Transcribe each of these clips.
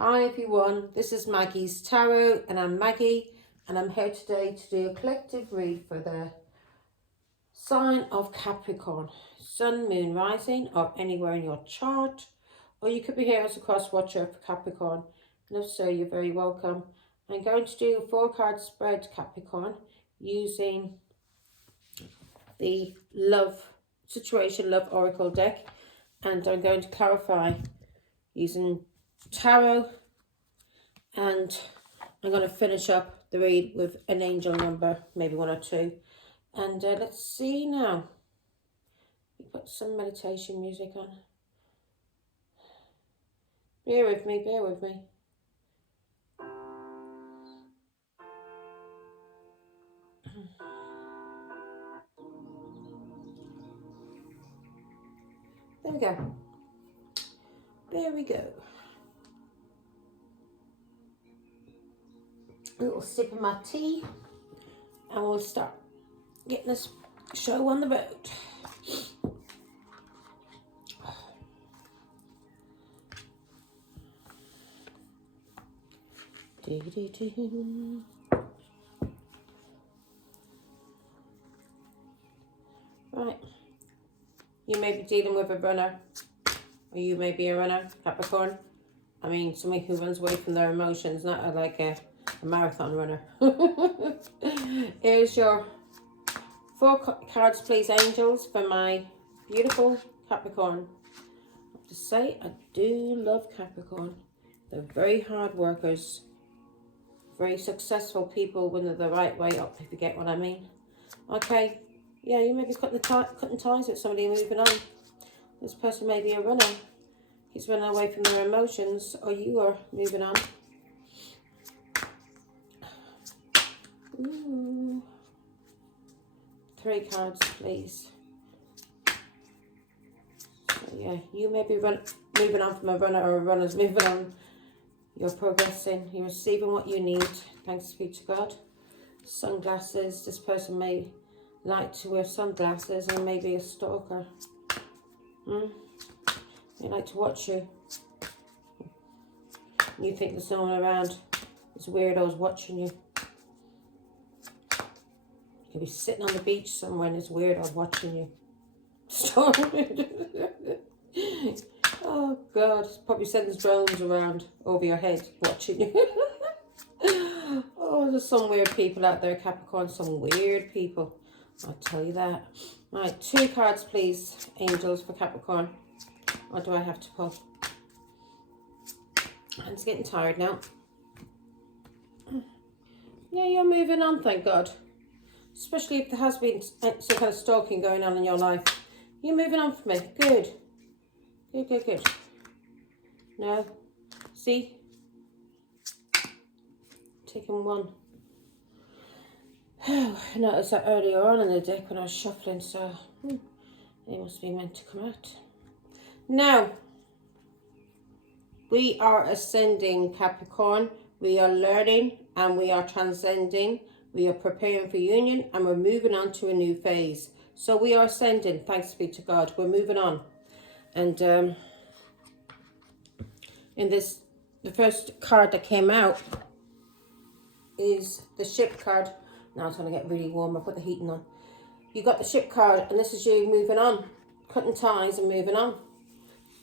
Hi everyone, this is Maggie's Tarot and I'm Maggie and I'm here today to do a collective read for the sign of Capricorn, Sun, Moon, Rising or anywhere in your chart, or you could be here as a cross watcher for Capricorn, and if so, you're very welcome. I'm going to do a 4-card spread Capricorn using the Love Situation Love Oracle deck, and I'm going to clarify using tarot, and I'm going to finish up the read with an angel number, maybe 1 or 2. And let's see now. Put some meditation music on. Bear with me, bear with me. There we go. There we go. A little sip of my tea and we'll start getting this show on the road. Right, you may be dealing with a runner, or you may be a runner, Capricorn. I mean, somebody who runs away from their emotions, not like a marathon runner. Here's your 4 cards, please, angels, for my beautiful Capricorn. I have to say, I do love Capricorn. They're very hard workers, very successful people when they're the right way up, if you get what I mean. Okay, yeah, you may be cutting ties with somebody and moving on. This person may be a runner. He's running away from their emotions, or you are moving on. Ooh. 3 cards, please. So, yeah, you may be moving on from a runner, or a runner's moving on. You're progressing. You're receiving what you need. Thanks be to God. Sunglasses. This person may like to wear sunglasses and maybe a stalker. They like to watch you. You think there's no one around. There's weirdos watching you. You could be sitting on the beach somewhere and there's weirdos watching you. Oh God, probably sends drones around over your head watching you. Oh, there's some weird people out there, Capricorn, some weird people. I'll tell you that. Right, 2 cards, please, angels, for Capricorn. Or do I have to pull? It's getting tired now. Yeah, you're moving on, thank God. Especially if there has been some kind of stalking going on in your life. You're moving on from me. Good. Good, good, good. No. See? Taking 1. I noticed that earlier on in the deck when I was shuffling, so they must be meant to come out. Now, we are ascending, Capricorn. We are learning and we are transcending. We are preparing for union and we're moving on to a new phase. So we are ascending, thanks be to God. We're moving on. And in this, the first card that came out is the ship card. Now it's going to get really warm. I put the heating on. You got the ship card, and this is you moving on, cutting ties and moving on.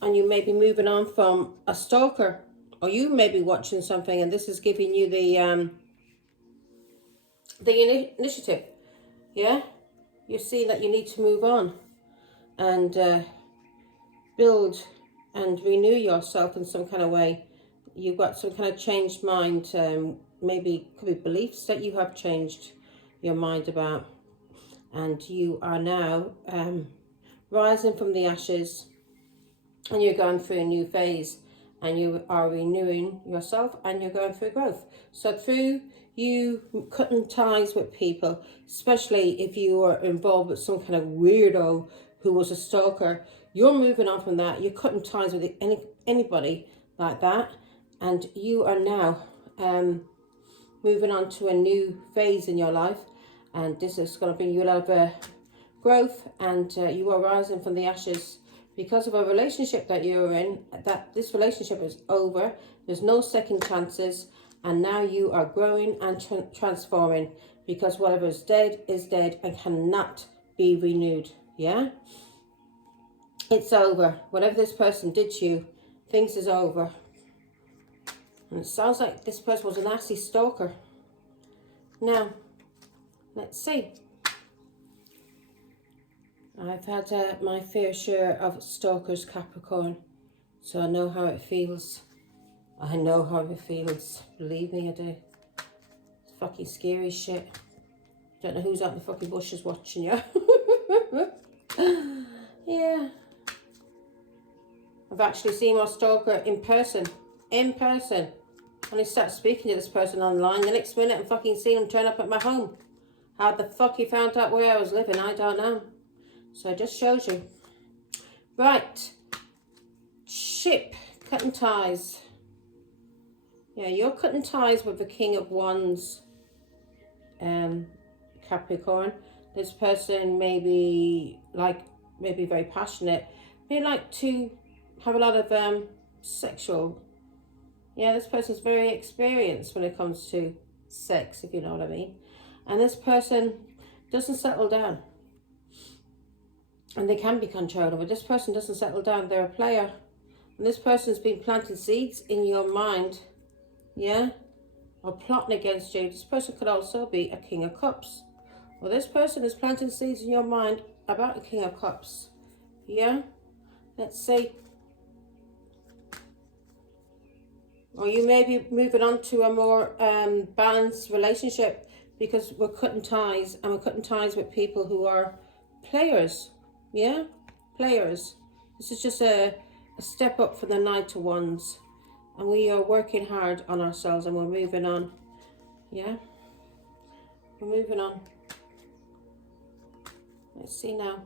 And you may be moving on from a stalker, or you may be watching something, and this is giving you the initiative. Yeah, you see that you need to move on and build and renew yourself in some kind of way. You've got some kind of changed mind. Maybe could be beliefs that you have changed your mind about, and you are now rising from the ashes, and you're going through a new phase, and you are renewing yourself, and you're going through growth. So through you cutting ties with people, especially if you are involved with some kind of weirdo who was a stalker, you're moving on from that. You're cutting ties with anybody like that, and you are now moving on to a new phase in your life, and this is going to bring you a lot of growth, and you are rising from the ashes because of a relationship that you're in, that this relationship is over. There's no second chances. And now you are growing and transforming, because whatever is dead and cannot be renewed. Yeah? It's over. Whatever this person did to you, things is over. And it sounds like this person was a nasty stalker. Now, let's see. I've had my fair share of stalkers, Capricorn. So I know how it feels. I know how it feels. Believe me, I do. It's fucking scary shit. Don't know who's out in the fucking bushes watching you. Yeah. I've actually seen my stalker in person. In person. And I start speaking to this person online. The next minute I'm fucking seeing him turn up at my home. How the fuck he found out where I was living, I don't know. So it just shows you. Right. Ship. Cutting ties. Yeah, you're cutting ties with the King of Wands, Capricorn. This person may be very passionate. They like to have a lot of sexual. Yeah, this person's very experienced when it comes to sex, if you know what I mean. And this person doesn't settle down. And they can be controlled, but this person doesn't settle down. They're a player. And this person's been planting seeds in your mind. Yeah? Or plotting against you. This person could also be a King of Cups. Well, this person is planting seeds in your mind about a King of Cups. Yeah? Let's see. Or you may be moving on to a more balanced relationship, because we're cutting ties, and we're cutting ties with people who are players. Yeah? Players. This is just a step up for the Knight of Wands. And we are working hard on ourselves, and we're moving on. Yeah? We're moving on. Let's see now.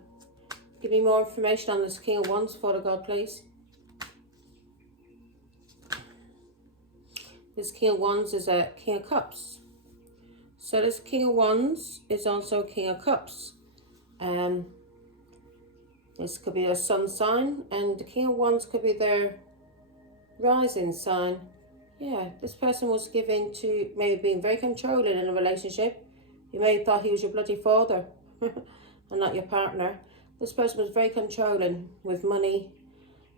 Give me more information on this King of Wands, Father God, please. This King of Wands is a King of Cups. So this King of Wands is also King of Cups. This could be a sun sign, and the King of Wands could be their rising sign. Yeah, this person was given to maybe being very controlling in a relationship. You may have thought he was your bloody father and not your partner. This person was very controlling with money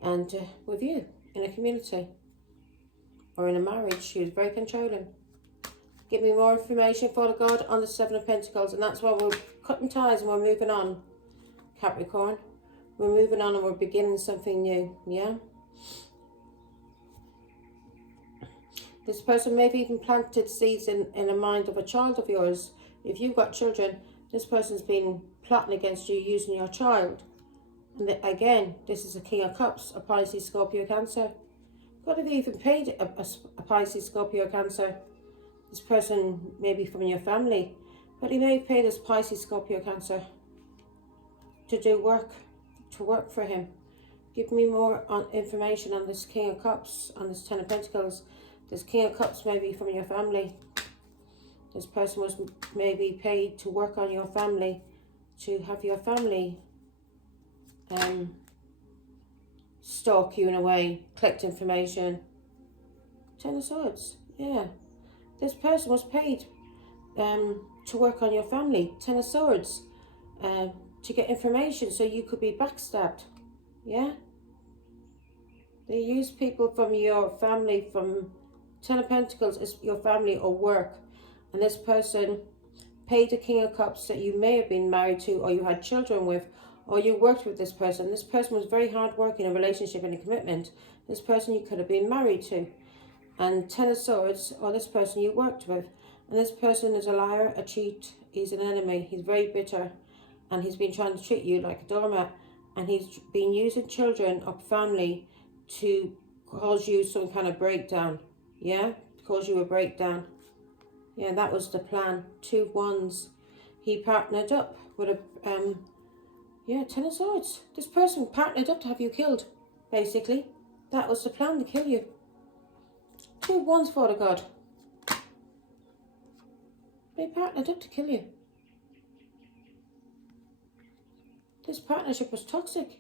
and with you in a community or in a marriage. She was very controlling. Give me more information, Father God, on the Seven of Pentacles. And that's why we're cutting ties and we're moving on, Capricorn. We're moving on and we're beginning something new, yeah? This person may have even planted seeds in the mind of a child of yours. If you've got children, this person's been plotting against you using your child. And again, this is a King of Cups, a Pisces, Scorpio, Cancer. God have even paid a Pisces, Scorpio, Cancer. This person may be from your family, but he may have paid this Pisces, Scorpio, Cancer to do work, to work for him. Give me more information on this King of Cups, on this Ten of Pentacles. This King of Cups may be from your family. This person was maybe paid to work on your family, to have your family stalk you in a way, collect information. Ten of Swords, yeah. This person was paid to work on your family. Ten of Swords, to get information so you could be backstabbed, yeah. They use people from your family, from Ten of Pentacles is your family or work. And this person paid a King of Cups that you may have been married to, or you had children with, or you worked with this person. This person was very hard working in a relationship and a commitment. This person you could have been married to. And Ten of Swords, or this person you worked with. And this person is a liar, a cheat. He's an enemy. He's very bitter. And he's been trying to treat you like a doormat. And he's been using children or family to cause you some kind of breakdown. Yeah? Cause you a breakdown. Yeah, that was the plan. Two of Wands. He partnered up with a, Ten of Swords. This person partnered up to have you killed, basically. That was the plan, to kill you. Two of Wands, Father God. They partnered up to kill you. This partnership was toxic.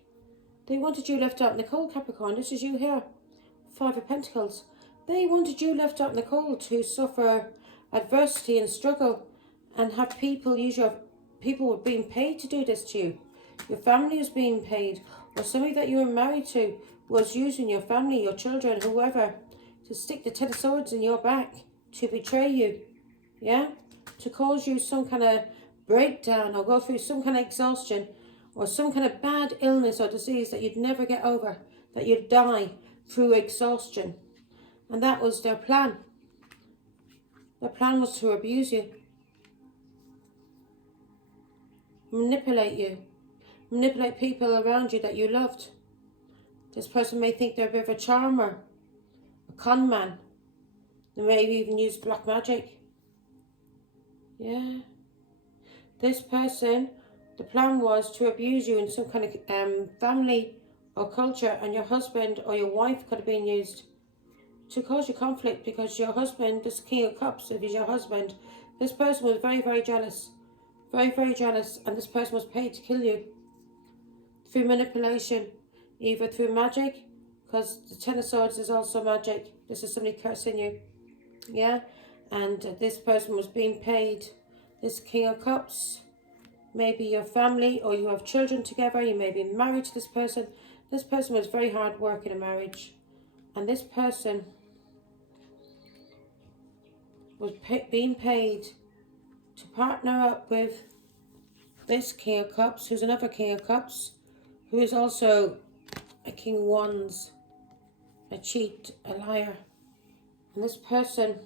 They wanted you left out in the cold, Capricorn. This is you here. 5 of Pentacles. They wanted you left out in the cold to suffer adversity and struggle and have people use your... People were being paid to do this to you. Your family is being paid. Or somebody that you were married to was using your family, your children, whoever, to stick the 10 of Swords in your back, to betray you. Yeah? To cause you some kind of breakdown or go through some kind of exhaustion or some kind of bad illness or disease that you'd never get over, that you'd die through exhaustion. And that was their plan. Their plan was to abuse you, manipulate you, manipulate people around you that you loved. This person may think they're a bit of a charmer, a con man. They may even use black magic. Yeah. This person, the plan was to abuse you in some kind of family or culture, and your husband or your wife could have been used to cause you conflict, because your husband, this King of Cups, if he's your husband, this person was very, very jealous. Very, very jealous, and this person was paid to kill you through manipulation, either through magic, because the 10 of Swords is also magic. This is somebody cursing you. Yeah? And this person was being paid. This King of Cups, maybe your family or you have children together, you may be married to this person. This person was very hard work in a marriage. And this person was being paid to partner up with this King of Cups, who's another King of Cups, who is also a King of Wands, a cheat, a liar. And this person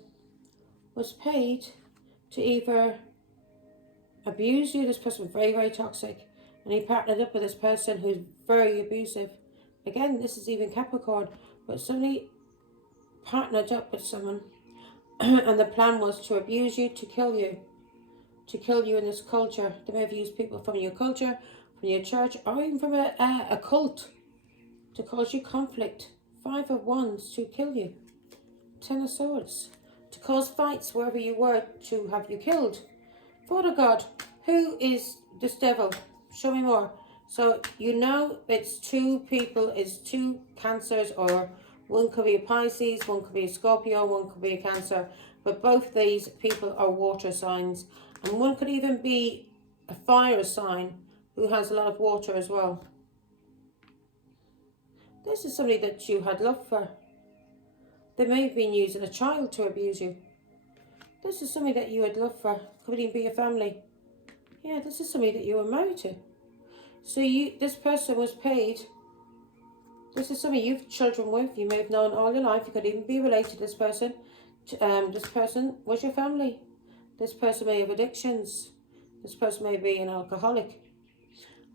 was paid to either abuse you. This person was very, very toxic, and he partnered up with this person who's very abusive. Again, this is even Capricorn, but somebody partnered up with someone and the plan was to abuse you, to kill you in this culture. They may have used people from your culture, from your church, or even from a cult to cause you conflict. 5 of Wands to kill you. 10 of Swords to cause fights wherever you were, to have you killed. Father God, who is this devil? Show me more. So you know it's 2 people, it's 2 cancers, or one could be a Pisces, one could be a Scorpio, one could be a Cancer. But both these people are water signs. And one could even be a fire sign who has a lot of water as well. This is somebody that you had love for. They may have been using a child to abuse you. This is somebody that you had love for. Could even be your family. Yeah, this is somebody that you were married to. So this person was paid. This is somebody you've children with. You may have known all your life. You could even be related to this person. This person was your family. This person may have addictions. This person may be an alcoholic.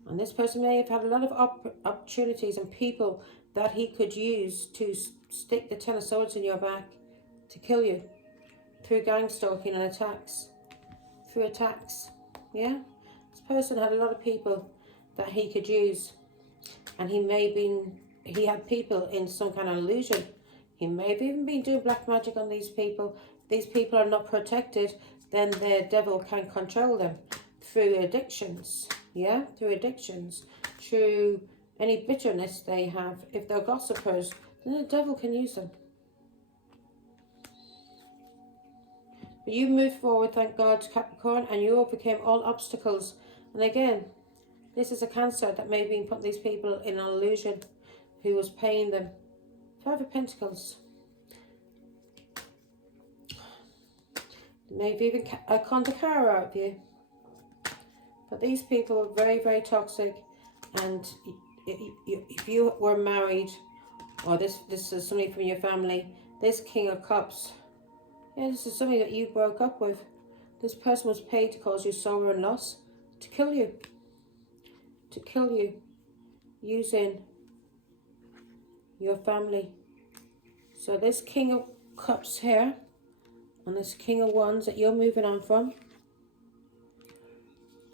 And this person may have had a lot of opportunities and people that he could use to stick the 10 of Swords in your back to kill you through gang stalking and attacks. Through attacks. Yeah? This person had a lot of people that he could use. And he had people in some kind of illusion. He may have even been doing black magic on these people. These people are not protected, then the devil can control them through addictions. Yeah, through addictions, through any bitterness they have. If they're gossipers, then the devil can use them. But you moved forward, thank God, Capricorn, and you overcame all obstacles. And again, this is a Cancer that may have been putting these people in an illusion, who was paying them. 5 of Pentacles. Maybe even conned a car out of you. But these people are very, very toxic. And if you were married, or this is somebody from your family, this King of Cups, yeah, this is somebody that you broke up with. This person was paid to cause you sorrow and loss, to kill you. To kill you using your family. So this King of Cups here, and this King of Wands that you're moving on from,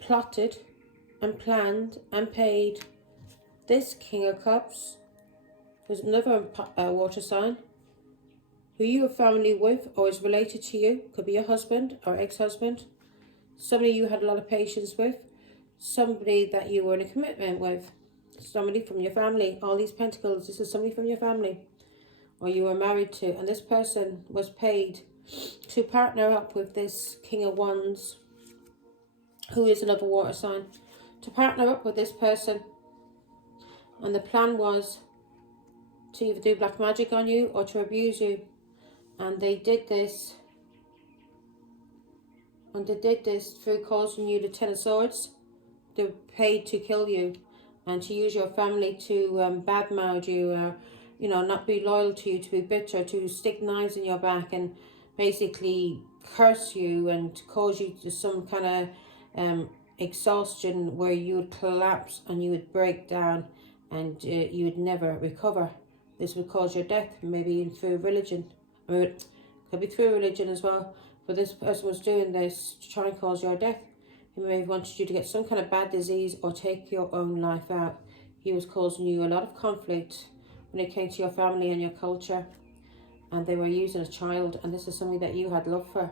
plotted and planned and paid this King of Cups. There's another water sign who you are family with or is related to you. Could be your husband or ex-husband. Somebody you had a lot of patience with. Somebody that you were in a commitment with. somebody from your family. All these pentacles, this is somebody from your family, or you were married to, and this person was paid to partner up with this King of Wands, who is another water sign, to partner up with this person. And the plan was to either do black magic on you or to abuse you. And they did this. And they did this through causing you the Ten of Swords. They were paid to kill you and to use your family to badmouth you, you know, not be loyal to you, to be bitter, to stick knives in your back and basically curse you and cause you to some kind of exhaustion where you would collapse and you would break down and you would never recover. This would cause your death, maybe through religion. I mean, it could be through religion as well. But this person was doing this to try and cause your death. He may have wanted you to get some kind of bad disease or take your own life out. He was causing you a lot of conflict when it came to your family and your culture. And they were using a child, and this is something that you had love for.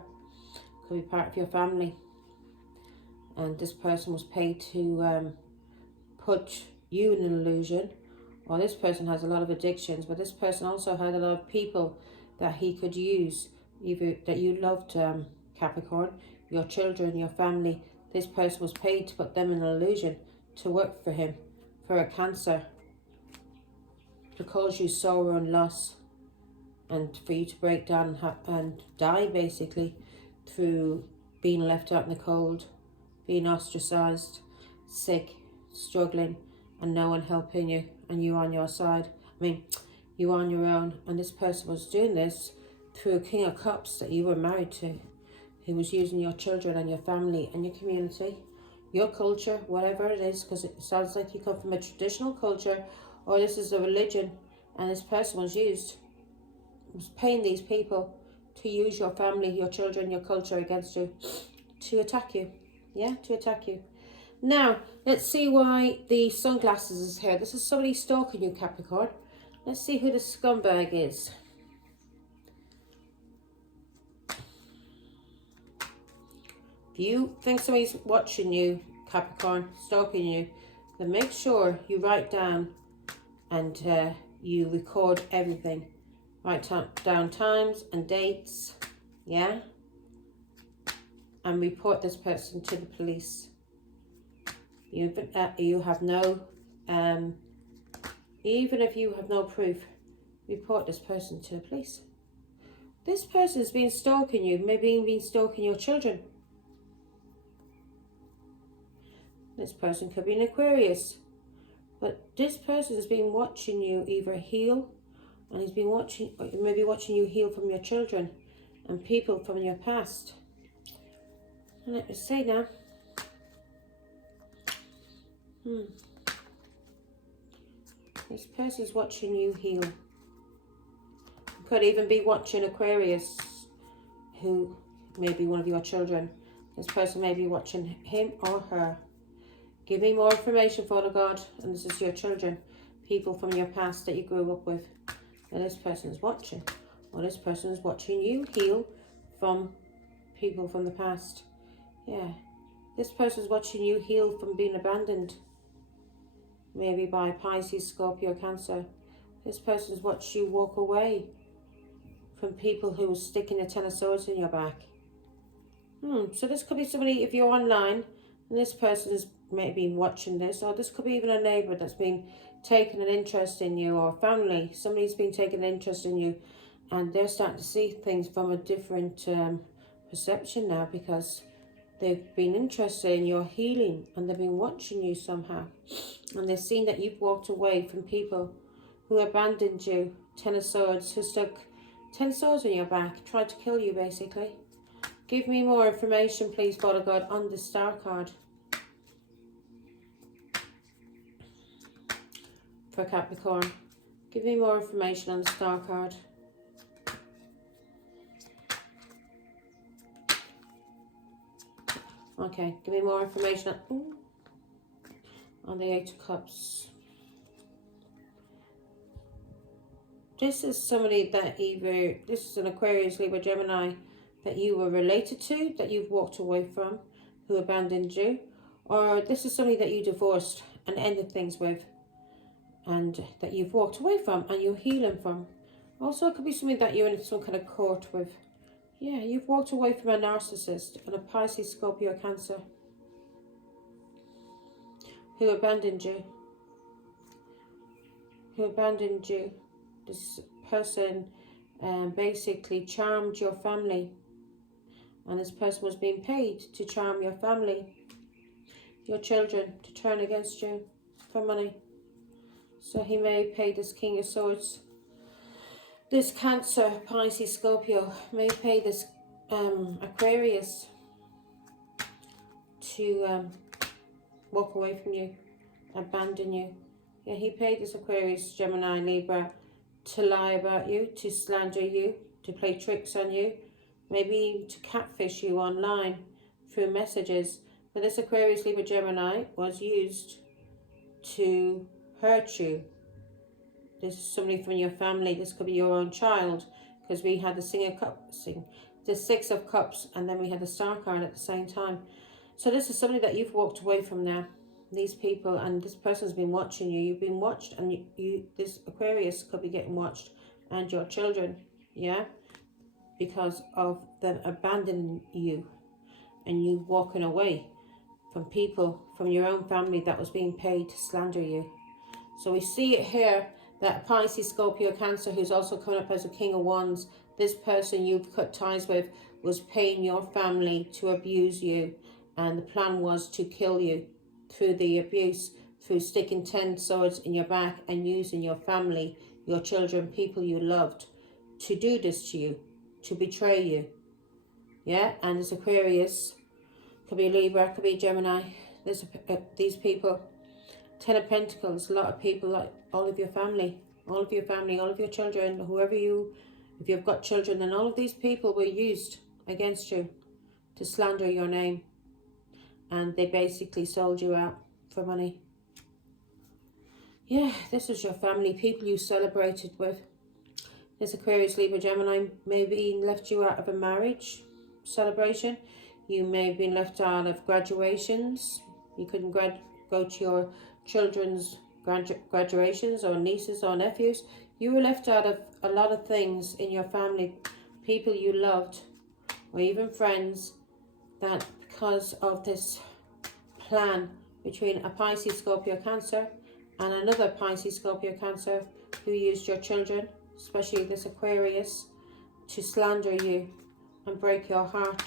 Could be part of your family. And this person was paid to put you in an illusion. Or this person has a lot of addictions, but this person also had a lot of people that he could use. Either that you loved, Capricorn, your children, your family. This person was paid to put them in an illusion to work for him, for a cancer, to cause you sorrow and loss, and for you to break down and die basically through being left out in the cold, being ostracized, sick, struggling, and no one helping you, and you on your side. I mean, you on your own. And this person was doing this through a King of Cups that you were married to, who was using your children and your family and your community, your culture, whatever it is, because it sounds like you come from a traditional culture, or this is a religion, and this person was paying these people to use your family, your children, your culture against you, to attack you. Yeah, to attack you. Now, let's see why the sunglasses is here. This is somebody stalking you, Capricorn. Let's see who the scumbag is. If you think somebody's watching you, Capricorn, stalking you, then make sure you write down and you record everything. Write down times and dates, yeah? And report this person to the police. You have no, even if you have no proof, report this person to the police. This person has been stalking you, maybe even been stalking your children. This person could be an Aquarius. But this person has been watching you either heal, and he's been watching, maybe watching you heal from your children and people from your past. And let me say now. This person's watching you heal. Could even be watching Aquarius, who may be one of your children. This person may be watching him or her. Give me more information, Father God. And this is your children, people from your past that you grew up with. And this person is watching. Or this person is watching you heal from people from the past. Yeah. This person is watching you heal from being abandoned. Maybe by Pisces, Scorpio, Cancer. This person has watched you walk away from people who were sticking a Ten of Swords in your back. So this could be somebody, if you're online, and this person is maybe watching this, or this could be even a neighbour that's been taking an interest in you, or family. Somebody's been taking an interest in you, and they're starting to see things from a different perception now, because they've been interested in your healing, and they've been watching you somehow, and they've seen that you've walked away from people who abandoned you. Ten of Swords, who stuck 10 swords in your back, tried to kill you basically. Give me more information, please, Father God, on the Star card for Capricorn. Give me more information on the Star card. Okay, give me more information on the Eight of Cups. This is somebody that either, this is an Aquarius, Libra, Gemini, that you were related to, that you've walked away from, who abandoned you. Or this is somebody that you divorced and ended things with. and that you've walked away from and you're healing from. Also, it could be something that you're in some kind of court with. Yeah, you've walked away from a narcissist and a Pisces, Scorpio, Cancer who abandoned you. This person basically charmed your family, and this person was being paid to charm your family, your children, to turn against you for money. So he may pay this King of Swords, this Cancer, Pisces, Scorpio, may pay this Aquarius to walk away from you, abandon you. Yeah, he paid this Aquarius, Gemini, Libra to lie about you, to slander you, to play tricks on you, maybe to catfish you online through messages. But this Aquarius, Libra, Gemini was used to hurt you. This is somebody from your family. This could be your own child, because we had the the Six of Cups, and then we had the Star card at the same time. So this is somebody that you've walked away from now. These people, and this person's been watching you. You've been watched, and this Aquarius could be getting watched, and your children, yeah, because of them abandoning you and you walking away from people from your own family that was being paid to slander you. So we see it here that Pisces, Scorpio, Cancer, who's also coming up as a King of Wands, this person you've cut ties with was paying your family to abuse you, and the plan was to kill you through the abuse, through sticking 10 swords in your back and using your family, your children, people you loved, to do this to you, to betray you. Yeah, and this Aquarius, could be Libra, could be Gemini. There's these people, 10 of Pentacles, a lot of people, like all of your family, all of your children, whoever you, if you've got children, then all of these people were used against you to slander your name. And they basically sold you out for money. Yeah, this was your family, people you celebrated with. This Aquarius, Libra, Gemini maybe left you out of a marriage celebration. You may have been left out of graduations. You couldn't go to your children's graduations, or nieces or nephews. You were left out of a lot of things in your family, people you loved, or even friends, that because of this plan between a Pisces, Scorpio, Cancer and another Pisces, Scorpio, Cancer who used your children, especially this Aquarius, to slander you and break your heart.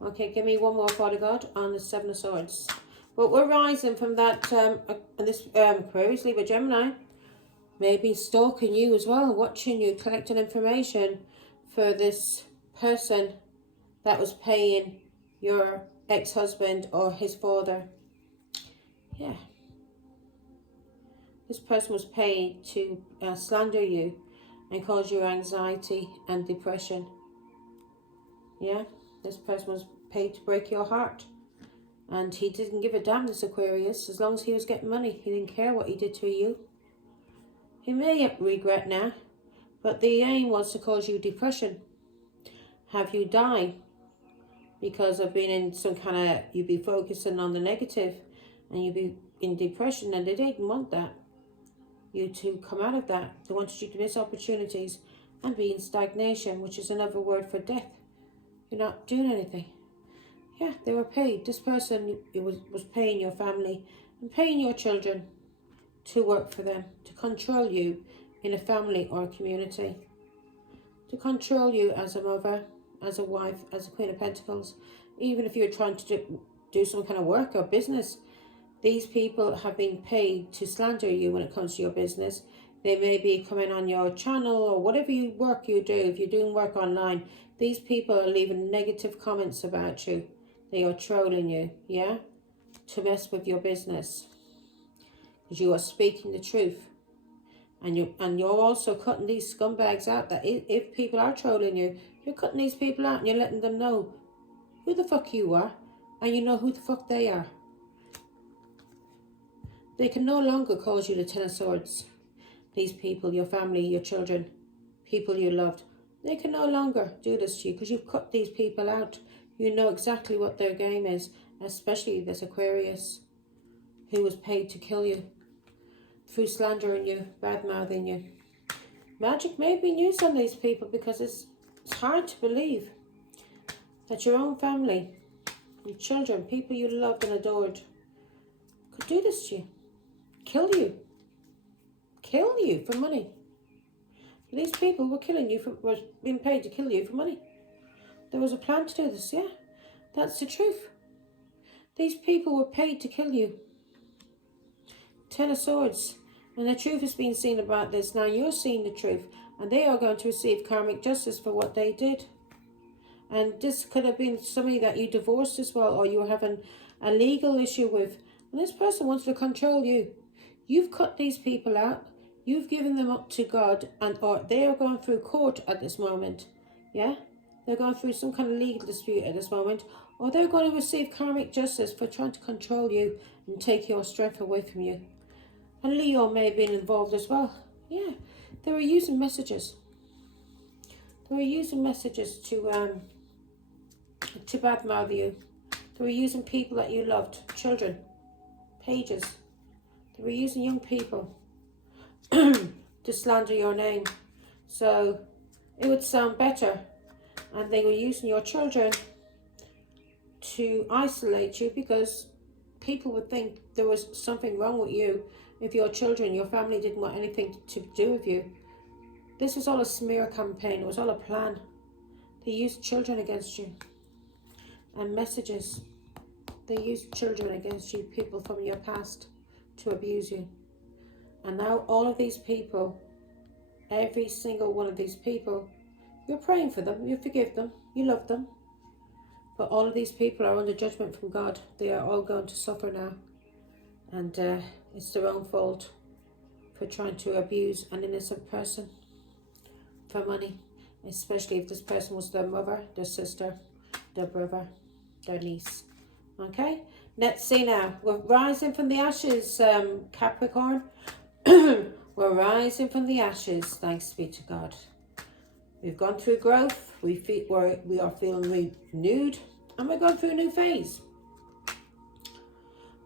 Okay, give me one more, Father God, on the Seven of Swords. But we're rising from that, this Aquarius, Libra, Gemini may be stalking you as well, watching you, collecting information for this person that was paying your ex-husband or his father. Yeah. This person was paid to slander you and cause you anxiety and depression. Yeah. This person was paid to break your heart. And he didn't give a damn, this Aquarius, as long as he was getting money. He didn't care what he did to you. He may regret now, but the aim was to cause you depression. Have you die because of being in some kind of, you'd be focusing on the negative and you'd be in depression, and they didn't want that. You to come out of that. They wanted you to miss opportunities and be in stagnation, which is another word for death. You're not doing anything. Yeah, they were paid. This person was paying your family and paying your children to work for them, to control you in a family or a community, to control you as a mother, as a wife, as a Queen of Pentacles. Even if you're trying to do some kind of work or business, these people have been paid to slander you when it comes to your business. They may be coming on your channel or whatever work you do. If you're doing work online, these people are leaving negative comments about you. They are trolling you, yeah, to mess with your business, because you are speaking the truth. And you're also cutting these scumbags out. That if people are trolling you, you're cutting these people out and you're letting them know who the fuck you are, and you know who the fuck they are. They can no longer cause you the Ten of Swords. These people, your family, your children, people you loved, they can no longer do this to you because you've cut these people out. You know exactly what their game is, especially this Aquarius who was paid to kill you through slandering you, bad-mouthing you. Magic may be used on these people because it's hard to believe that your own family, your children, people you loved and adored, could do this to you. Kill you for money. These people were were being paid to kill you for money. There was a plan to do this, yeah. That's the truth. These people were paid to kill you. 10 of Swords. And the truth is being seen about this. Now you're seeing the truth. And they are going to receive karmic justice for what they did. And this could have been somebody that you divorced as well. Or you were having a legal issue with. And this person wants to control you. You've cut these people out. You've given them up to God. Or they are going through court at this moment. Yeah? They're going through some kind of legal dispute at this moment. Or they're going to receive karmic justice for trying to control you and take your strength away from you. And Leo may have been involved as well. Yeah, they were using messages. They were using messages to badmouth you. They were using people that you loved, children, pages. They were using young people to slander your name. So it would sound better. And they were using your children to isolate you because people would think there was something wrong with you if your children, your family didn't want anything to do with you. This was all a smear campaign. It was all a plan. They used children against you. And messages. They used children against you, people from your past, to abuse you. And now all of these people, every single one of these people, you're praying for them, you forgive them, you love them. But all of these people are under judgment from God. They are all going to suffer now. And it's their own fault for trying to abuse an innocent person for money. Especially if this person was their mother, their sister, their brother, their niece. Okay? Let's see now. We're rising from the ashes, Capricorn. We're rising from the ashes. Thanks be to God. We've gone through growth. We are feeling renewed. And we're going through a new phase.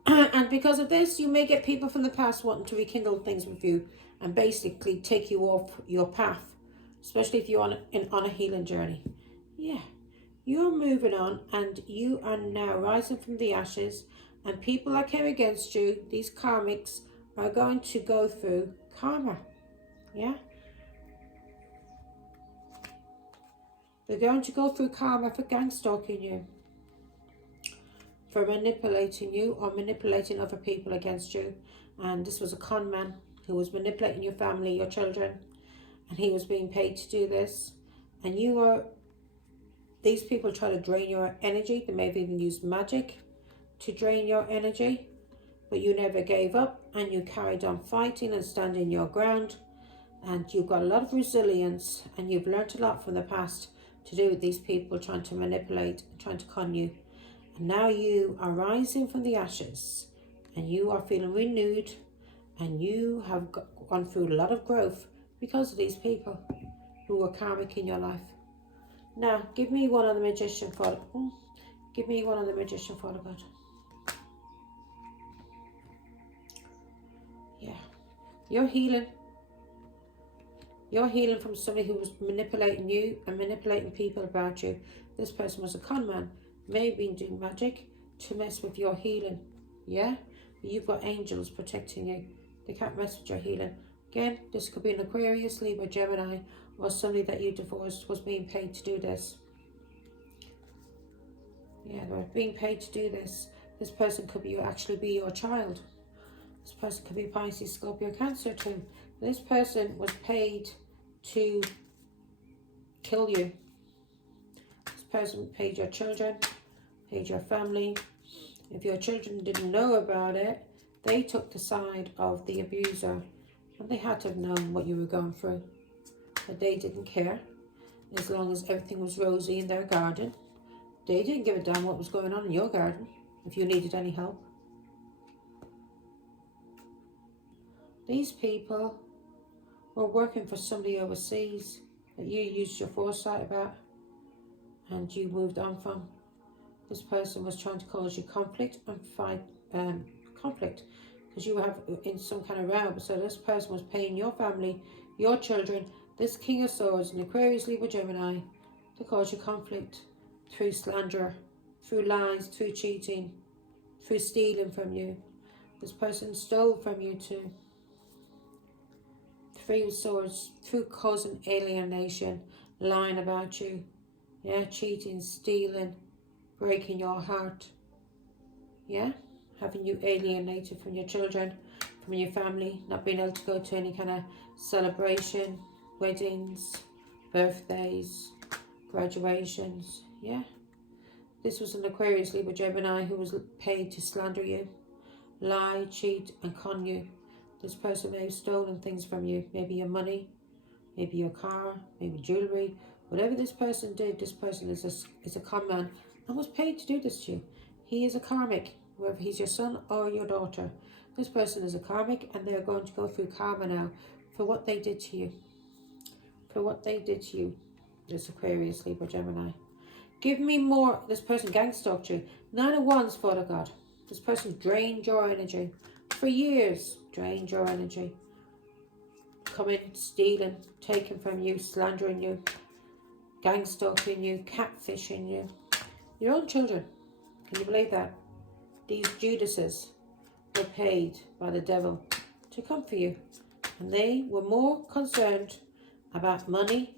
And because of this, you may get people from the past wanting to rekindle things with you and basically take you off your path, especially if you're on a healing journey. Yeah, you're moving on and you are now rising from the ashes, and people that came against you, these karmics, are going to go through karma. Yeah? They're going to go through karma for gang stalking you, for manipulating you or manipulating other people against you. And this was a con man who was manipulating your family, your children, and he was being paid to do this. And these people try to drain your energy. They may have even used magic to drain your energy, but you never gave up and you carried on fighting and standing your ground. And you've got a lot of resilience and you've learned a lot from the past to do with these people trying to manipulate, trying to con you. And now you are rising from the ashes and you are feeling renewed and you have gone through a lot of growth because of these people who were karmic in your life. Now, give me one on the Magician, Father. Give me one on the Magician, Father God. Yeah. You're healing. You're healing from somebody who was manipulating you and manipulating people about you. This person was a con man. May have been doing magic to mess with your healing. Yeah? But you've got angels protecting you. They can't mess with your healing. Again, this could be an Aquarius, Libra, Gemini, or somebody that you divorced was being paid to do this. Yeah, they were being paid to do this. This person could actually be your child. This person could be Pisces, Scorpio, Cancer too. This person was paid to kill you. This person paid your children, paid your family. If your children didn't know about it, they took the side of the abuser. And they had to have known what you were going through. But they didn't care. As long as everything was rosy in their garden. They didn't give a damn what was going on in your garden. If you needed any help. These people were working for somebody overseas that you used your foresight about. And you moved on from. This person was trying to cause you conflict and fight conflict. because you have in some kind of row. So this person was paying your family, your children, this King of Swords, an Aquarius, Libra, Gemini, to cause you conflict through slander, through lies, through cheating, through stealing from you. This person stole from you too. Three of Swords, through causing alienation, lying about you, yeah, cheating, stealing, breaking your heart, yeah, having you alienated from your children, from your family, not being able to go to any kind of celebration, weddings, birthdays, graduations, yeah. This was an Aquarius, Libra, Gemini who was paid to slander you, lie, cheat and con you. This person may have stolen things from you, maybe your money, maybe your car, maybe jewellery. Whatever this person did, this person is a con man and was paid to do this to you. He is a karmic, whether he's your son or your daughter. This person is a karmic and they're going to go through karma now for what they did to you. For what they did to you, this Aquarius, Libra, Gemini. Give me more. This person gang stalked you. 9 of Wands, Father God. This person drained your energy for years. Drained your energy. Coming, stealing, taking from you, slandering you, gang stalking you, catfishing you. Your own children. Can you believe that? These Judases were paid by the devil to come for you. And they were more concerned about money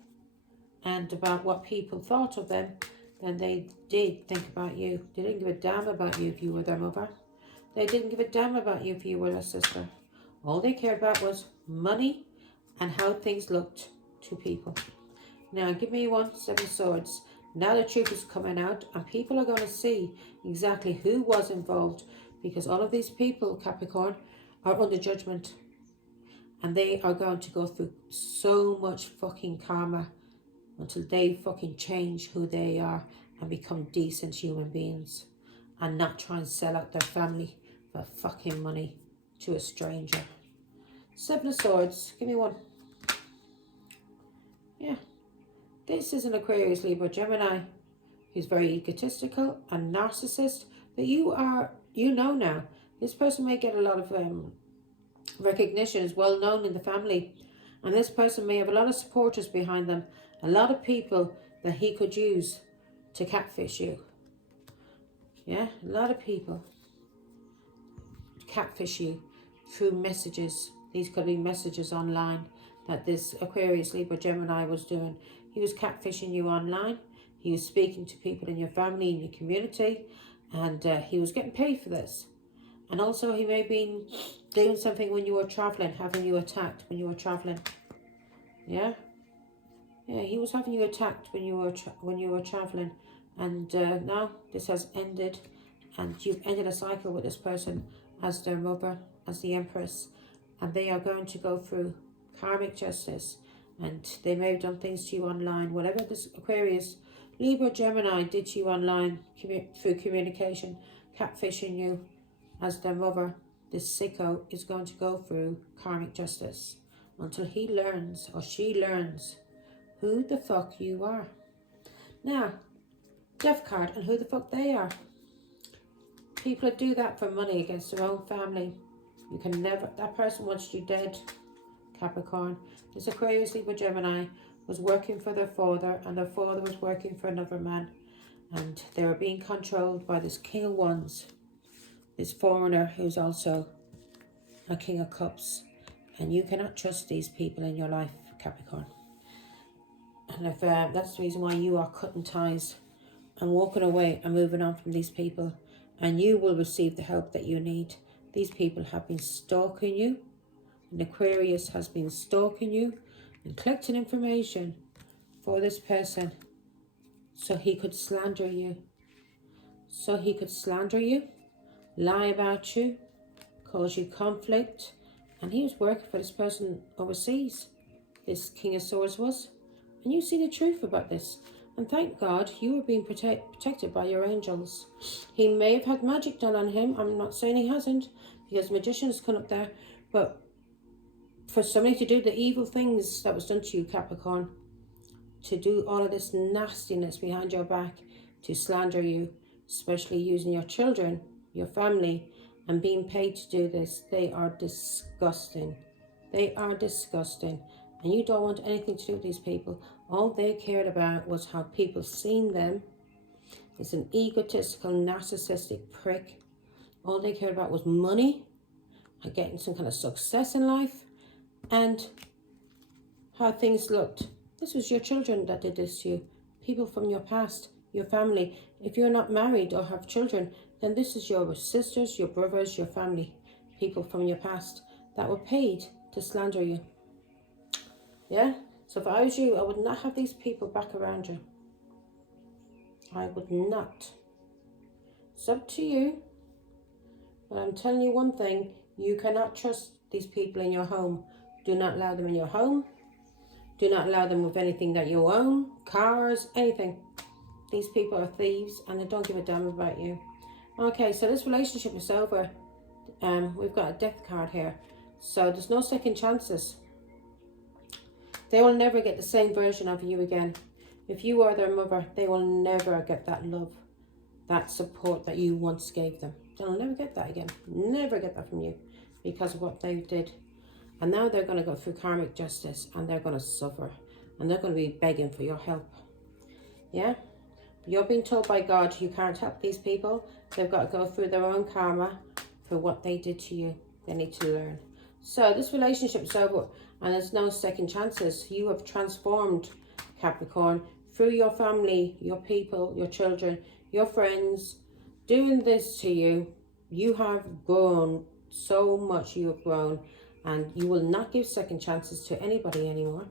and about what people thought of them than they did think about you. They didn't give a damn about you if you were their mother. They didn't give a damn about you if you were their sister. All they cared about was money and how things looked to people. Now give me 7 swords. Now the truth is coming out and people are going to see exactly who was involved, because all of these people, Capricorn, are under judgment. And they are going to go through so much fucking karma until they fucking change who they are and become decent human beings and not try and sell out their family for fucking money to a stranger. 7 of Swords. Give me 1. Yeah. This is an Aquarius, Libra, Gemini who's very egotistical and narcissist. But you know now, this person may get a lot of recognition, is well known in the family. And this person may have a lot of supporters behind them. A lot of people that he could use to catfish you. Yeah, a lot of people catfish you through messages. These could be messages online that this Aquarius, Libra, Gemini was doing. He was catfishing you online. He was speaking to people in your family, in your community, and he was getting paid for this. And also he may have been doing something when you were traveling, having you attacked when you were traveling. Yeah? Yeah, he was having you attacked when you were traveling. And now this has ended, and you've ended a cycle with this person as their mother, as the Empress, and they are going to go through karmic justice. And they may have done things to you online. Whatever this Aquarius, Libra, Gemini did to you online through communication, catfishing you as their mother, this sicko is going to go through karmic justice until he learns or she learns who the fuck you are. Now, Death card and who the fuck they are. People that do that for money against their own family. You can never, that person wants you dead, Capricorn. This Aquarius, Libra, Gemini was working for their father, and their father was working for another man, and they were being controlled by this King of Wands, this foreigner who's also a King of Cups. And you cannot trust these people in your life, Capricorn. And if that's the reason why you are cutting ties and walking away and moving on from these people, and you will receive the help that you need. These people have been stalking you, and Aquarius has been stalking you and collecting information for this person so he could slander you. So he could slander you, lie about you, cause you conflict. And he was working for this person overseas, this King of Swords was. And you see the truth about this. And thank God you were being protected by your angels. He may have had magic done on him. I'm not saying he hasn't, because magicians come up there. But for somebody to do the evil things that was done to you, Capricorn, to do all of this nastiness behind your back, to slander you, especially using your children, your family, and being paid to do this. They are disgusting. They are disgusting. And you don't want anything to do with these people. All they cared about was how people seen them. It's an egotistical, narcissistic prick. All they cared about was money, and getting some kind of success in life, and how things looked. This was your children that did this to you. People from your past, your family. If you're not married or have children, then this is your sisters, your brothers, your family. People from your past that were paid to slander you. Yeah? So if I was you, I would not have these people back around you. I would not. It's up to you. But I'm telling you one thing. You cannot trust these people in your home. Do not allow them in your home. Do not allow them with anything that you own. Cars, anything. These people are thieves and they don't give a damn about you. Okay, so this relationship is over. We've got a death card here. So there's no second chances. They will never get the same version of you again. If you are their mother, they will never get that love, that support that you once gave them. They'll never get that again. Never get that from you because of what they did. And now they're going to go through karmic justice and they're going to suffer. And they're going to be begging for your help. Yeah? You're being told by God you can't help these people. They've got to go through their own karma for what they did to you. They need to learn. So this relationship's over and there's no second chances. You have transformed, Capricorn, through your family, your people, your children, your friends. Doing this to you, you have grown so much. You have grown and you will not give second chances to anybody anymore.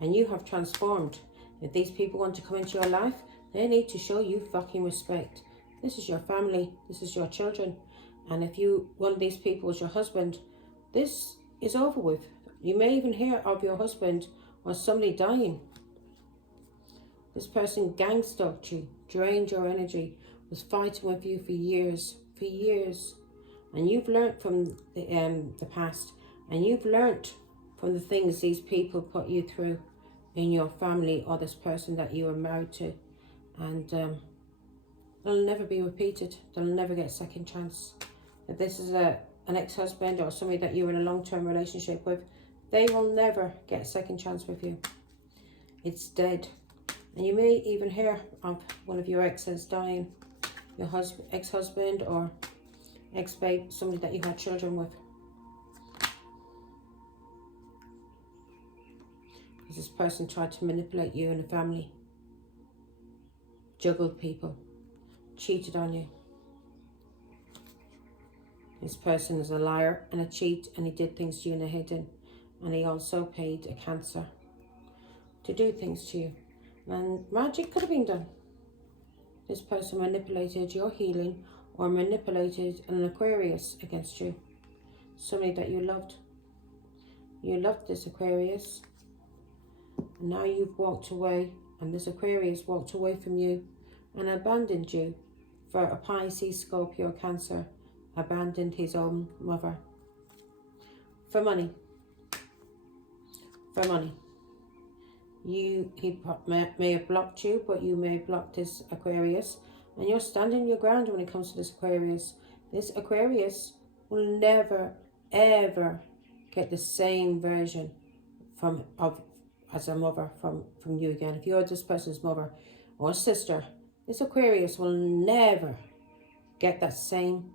And you have transformed. If these people want to come into your life, they need to show you fucking respect. This is your family. This is your children. And if one of these people is your husband, this is over with. You may even hear of your husband or somebody dying. This person gang stalked you, drained your energy, was fighting with you for years. And you've learnt from the past. And you've learnt from the things these people put you through in your family or this person that you were married to. And they'll never be repeated. They'll never get a second chance. If this is an ex-husband or somebody that you're in a long-term relationship with, they will never get a second chance with you. It's dead. And you may even hear of one of your exes dying. Your ex-husband or ex-babe, somebody that you had children with. Because this person tried to manipulate you and the family. Juggled people. Cheated on you. This person is a liar and a cheat and he did things to you in the hidden. And he also paid a cancer to do things to you. And magic could have been done. This person manipulated your healing or manipulated an Aquarius against you. Somebody that you loved. You loved this Aquarius. And now you've walked away and this Aquarius walked away from you and abandoned you for a Pisces, Scorpio, Cancer. Abandoned his own mother. For money. For money. He may have blocked you, but you may have blocked this Aquarius. And you're standing your ground when it comes to this Aquarius. This Aquarius will never, ever get the same version as a mother from you again. If you're this person's mother or sister, this Aquarius will never get that same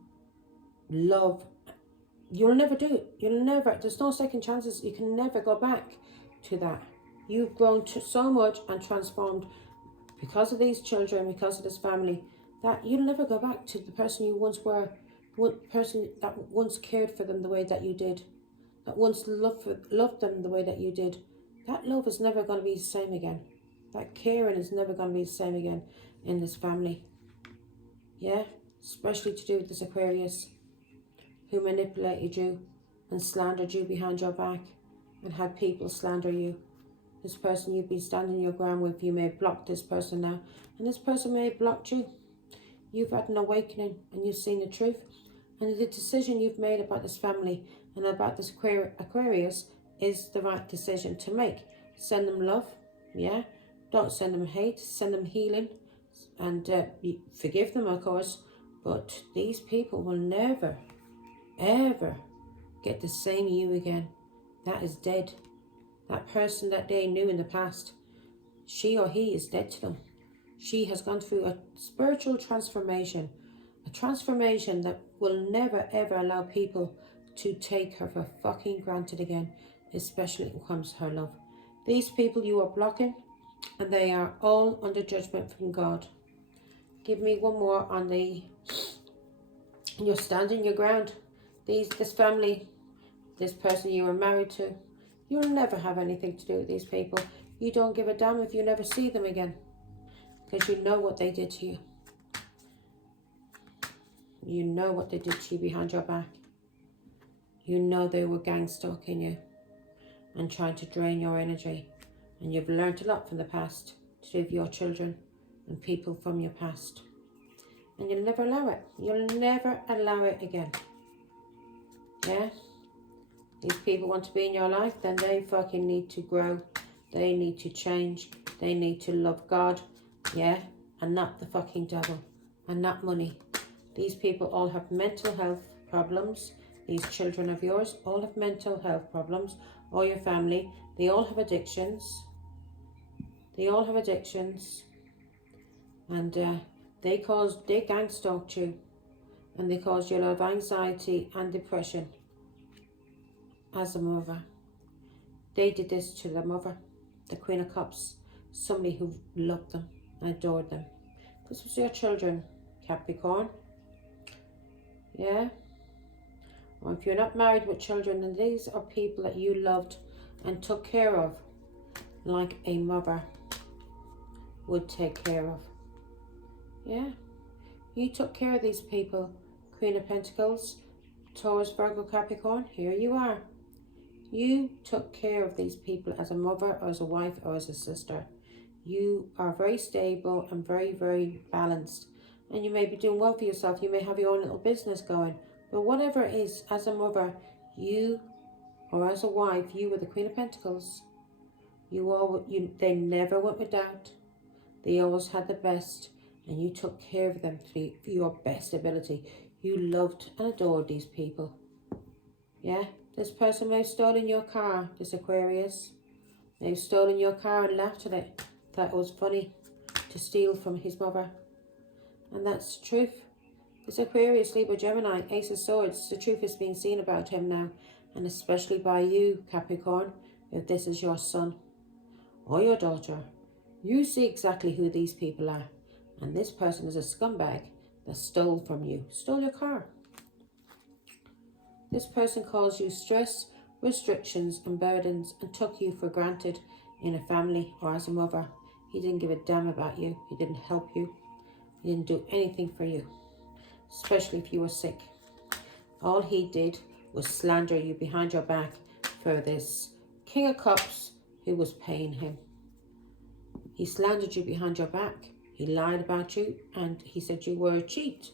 love. You'll never do it. You'll never. There's no second chances. You can never go back to that. You've grown so much and transformed because of these children, because of this family, that you'll never go back to the person you once were, one person that once cared for them the way that you did, that once loved them the way that you did. That love is never going to be the same again. That caring is never going to be the same again in this family. Yeah? Especially to do with this Aquarius who manipulated you and slandered you behind your back and had people slander you. This person you've been standing your ground with, you may have blocked this person now. And this person may have blocked you. You've had an awakening and you've seen the truth. And the decision you've made about this family and about this Aquarius is the right decision to make. Send them love, yeah? Don't send them hate, send them healing. And forgive them, of course. But these people will never, ever get the same you again. That is dead. That person that they knew in the past, she or he is dead to them. She has gone through a spiritual transformation, a transformation that will never ever allow people to take her for fucking granted again, especially when it comes to her love. These people you are blocking, and they are all under judgment from God. Give me one more on the, you're standing your ground. This family, this person you were married to, you'll never have anything to do with these people. You don't give a damn if you never see them again, because you know what they did to you. You know what they did to you behind your back. You know they were gang stalking you and trying to drain your energy. And you've learned a lot from the past to do with your children and people from your past. And you'll never allow it. You'll never allow it again. Yeah? These people want to be in your life, then they fucking need to grow. They need to change. They need to love God. Yeah? And not the fucking devil. And not money. These people all have mental health problems. These children of yours all have mental health problems. Or your family. They all have addictions. They all have addictions. And they gang stalked you. And they caused you a lot of anxiety and depression. As a mother. They did this to the mother. The Queen of Cups. Somebody who loved them and adored them. This was your children, Capricorn. Yeah? Or if you're not married with children, then these are people that you loved and took care of. Like a mother would take care of. Yeah? You took care of these people. Queen of Pentacles, Taurus, Virgo, Capricorn. Here you are. You took care of these people as a mother or as a wife or as a sister. You are very stable and very, very balanced. And you may be doing well for yourself. You may have your own little business going. But whatever it is, as a mother, you, or as a wife, you were the Queen of Pentacles. They never went without. They always had the best. And you took care of them to your best ability. You loved and adored these people. Yeah? This person may have stolen your car, this Aquarius. They've stolen your car and laughed at it. Thought it was funny to steal from his mother. And that's the truth. This Aquarius, Libra, Gemini, Ace of Swords, the truth is being seen about him now. And especially by you, Capricorn, if this is your son or your daughter. You see exactly who these people are. And this person is a scumbag that stole from you. Stole your car. This person caused you stress, restrictions and burdens and took you for granted in a family or as a mother. He didn't give a damn about you. He didn't help you. He didn't do anything for you, especially if you were sick. All he did was slander you behind your back for this King of Cups who was paying him. He slandered you behind your back. He lied about you and he said you were a cheat.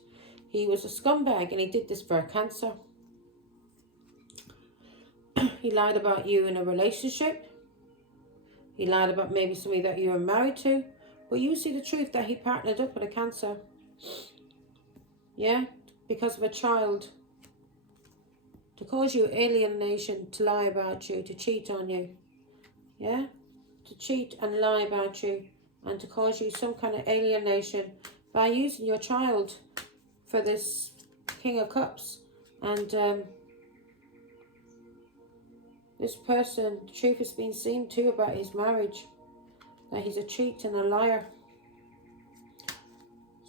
He was a scumbag and he did this for a Cancer. He lied about you in a relationship. He lied about maybe somebody that you were married to. But you see the truth that he partnered up with a Cancer. Yeah? Because of a child. To cause you alienation, to lie about you, to cheat on you. Yeah? To cheat and lie about you. And to cause you some kind of alienation by using your child for this King of Cups. And this person, the truth has been seen too about his marriage. That he's a cheat and a liar.